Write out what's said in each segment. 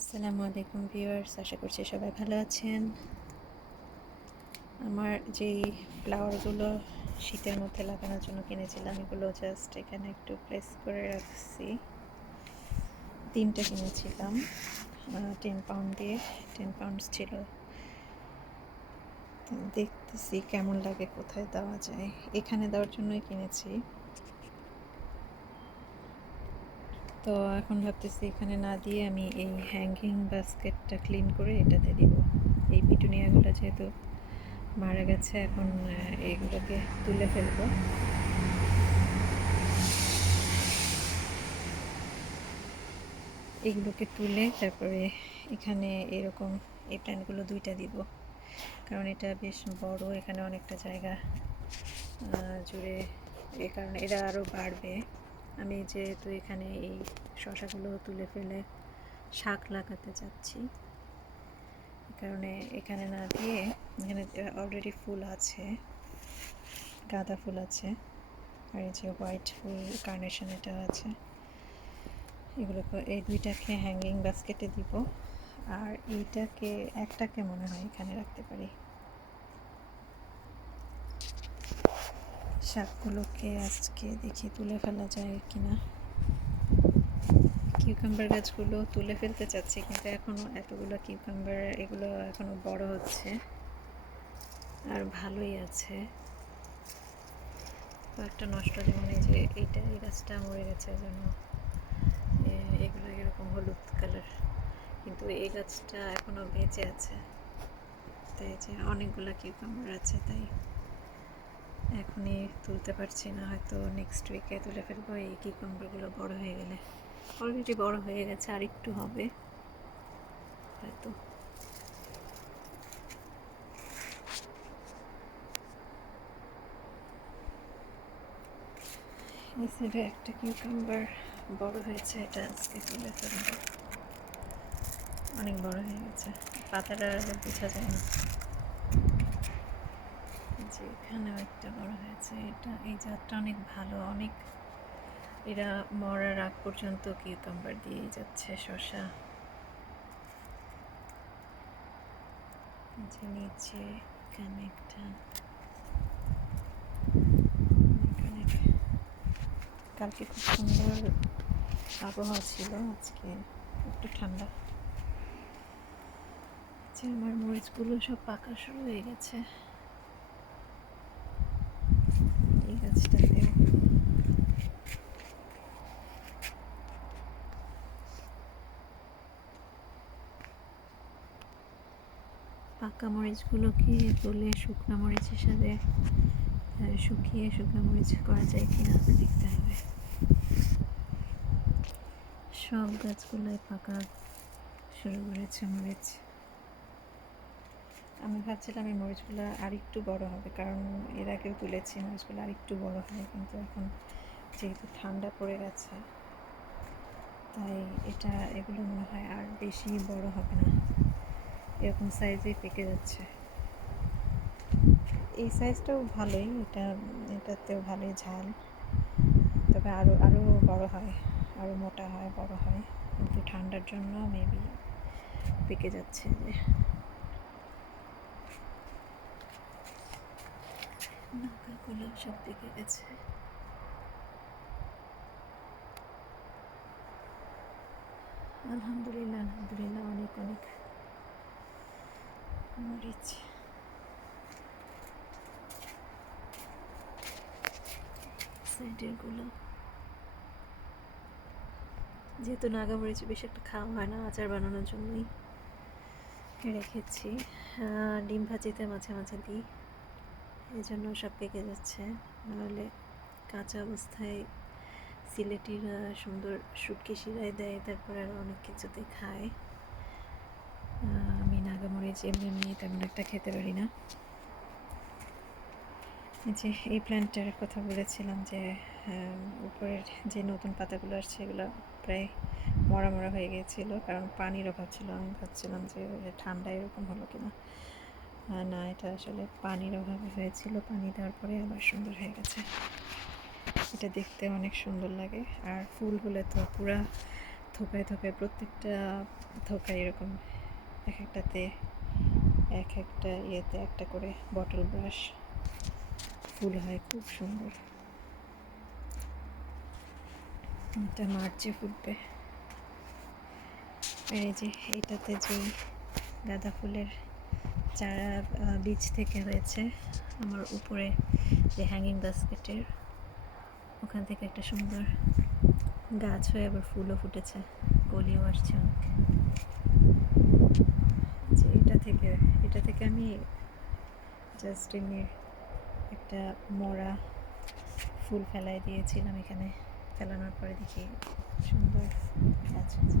আসসালামু আলাইকুম ভিউয়ার্স, আশা করছি সবাই ভালো আছেন। আমার যেই ফ্লাওয়ারগুলো শীতের মধ্যে লাগানোর জন্য কিনেছিলাম, এগুলো জাস্ট এখানে একটু প্লেস করে রাখছি। 3টে কিনেছিলাম 10 পাউন্ড দিয়ে, 10 পাউন্ডস ছিল। দেখতেছি কেমন লাগে, কোথায় দেওয়া যায়। এখানে দেওয়ার জন্যই কিনেছি। তো এখন ভাবতেছি এখানে না দিয়ে আমি এই হ্যাঙ্গিং বাস্কেটটা ক্লিন করে এটাতে দিব। এই পিটুনিয়াগুলো যেহেতু মারা গেছে, এখন এইগুলোকে তুলে ফেলবো। এগুলোকে তুলে তারপরে এখানে এরকম এই প্ল্যান্টগুলো 2টা দিব, কারণ এটা বেশ বড়, এখানে অনেকটা জায়গা জুড়ে, এ কারণে এরা আরও বাড়বে। আমি যেহেতু এখানে এই শসাগুলো তুলে ফেলে শাক লাগাতে চাচ্ছি, এ কারণে এখানে না দিয়ে, এখানে অলরেডি ফুল আছে, গাঁদা ফুল আছে, আর এই যে হোয়াইট ফুল কার্নেশন এটা আছে। এগুলোকে এই 2টাকে হ্যাঙ্গিং বাস্কেটে দিব, আর এইটাকে একটাকে মনে হয় এখানে রাখতে পারি। শাকগুলোকে আজকে দেখি তুলে ফেলা যায় কিনা। কিউকাম্বার গাছগুলো তুলে ফেলতে চাচ্ছি, কিন্তু এখনও এতগুলো কিউকাম্বার, এগুলো এখনও বড় হচ্ছে আর ভালোই আছে। কয়েকটা নষ্ট, যেমন এই যে এইটা, এই গাছটা মরে গেছে, জন্য এগুলো এরকম হলুদ কালার, কিন্তু এই গাছটা এখনও বেঁচে আছে। তাই যে অনেকগুলো কিউকাম্বার আছে, তাই এখনই তুলতে পারছি না, হয়তো নেক্সট উইকে তুলে ফেলবো এই কিউকাম্বারগুলো বড় হয়ে গেলে। অলরেডি বড় হয়ে গেছে, আর একটু হবে হয়তো। এই সাইডে একটা কিউকাম্বার বড় হয়েছে, এটা আজকে তুলে ফেলবো। অনেক বড় হয়ে গেছে, পাতাটা বোঝা যায় না। যে এখানেও একটা বড় হয়েছে, এটা এই জাতটা অনেক ভালো, অনেক এরা মরার আগ পর্যন্ত কিউকাম্বার দিয়েই যাচ্ছে। শসা যে নিচে, এখানে একটা, এখানে। কালকে খুব সুন্দর আবহাওয়া ছিল, আজকে একটু ঠান্ডা। যে আমার মরিচগুলো সব পাকা শুরু হয়ে গেছে। এই গাছটাতেও পাকা মরিচগুলোকে তুলে শুকনো মরিচ হিসাবে শুকিয়ে শুকনো মরিচ করা যায় কিনা দেখতে হবে। সব গাছগুলোই পাকা শুরু করেছে মরিচ। আমি ভাবছিলাম এই মরিচগুলো আর একটু বড় হবে, কারণ এর আগেও তুলেছি, মরিচগুলো আর একটু বড় হয়, কিন্তু এখন যেহেতু ঠান্ডা পড়ে গেছে, তাই এগুলো মনে হয় আর বেশি বড় হবে না, এরকম সাইজেই পেকে যাচ্ছে। এই সাইজটাও ভালোই, এটাতেও ভালোই ঝাল, তবে আরও আরও বড় হয়, আরও মোটা হয়, বড় হয়, কিন্তু ঠান্ডার জন্য মেবি পেকে যাচ্ছে। যে লঙ্কাগুলো সব পেকে গেছে। আলহামদুলিল্লাহ, আলহামদুলিল্লাহ, অনেক অনেক মরিচ। সাইডেরগুলো যেহেতু নাগামরিচ বেশি একটা খাওয়া হয় না, আচার বানানোর জন্যই রেখেছি। ডিম ভাজিতে মাঝে মাঝে দিই, এই জন্য সব পেকে যাচ্ছে। নাহলে কাঁচা অবস্থায় সিলেটিরা সুন্দর শুটকি শিরায় দেয়, তারপর আরও অনেক কিছুতে খায়। আমি নাগামরিচ এমনি এমনি তেমন একটা খেতে পারি না। যে এই প্ল্যান্টটার কথা বলেছিলাম, যে উপরের যে নতুন পাতাগুলো আসছে, এগুলো প্রায় মরা মরা হয়ে গিয়েছিলো, কারণ পানির অভাব ছিল। আমি ভাবছিলাম যে ঠান্ডা এরকম হলো কিনা, না, এটা আসলে পানির অভাবে হয়েছিল। পানি দেওয়ার পরে আবার সুন্দর হয়ে গেছে। এটা দেখতে অনেক সুন্দর লাগে, আর ফুল হলে তো পুরা থোকায় থোকায়, প্রত্যেকটা থোকায় এরকম এক একটাতে এক একটা ইয়েতে একটা করে বটল ব্রাশ ফুল হয়, খুব সুন্দর। এটা মার্চে ফুটবে। আর এই যে এইটাতে যেই গাঁদা ফুলের চারা বীজ থেকে হয়েছে, আমার উপরে যে হ্যাঙ্গিং বাস্কেটের ওখান থেকে একটা সুন্দর গাছ হয়ে আবার ফুলও ফুটেছে, কলিও আসছে অনেক। যে এটা থেকে আমি জাস্ট এমনি একটা মরা ফুল ফেলাই দিয়েছিলাম এখানে, ফেলানোর পরে দেখি সুন্দর গাছ হয়েছে।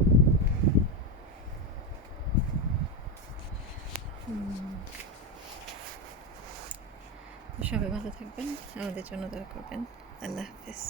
সবাই ভালো থাকবেন, আমাদের জন্য দোয়া করবেন। আল্লাহ হাফেজ।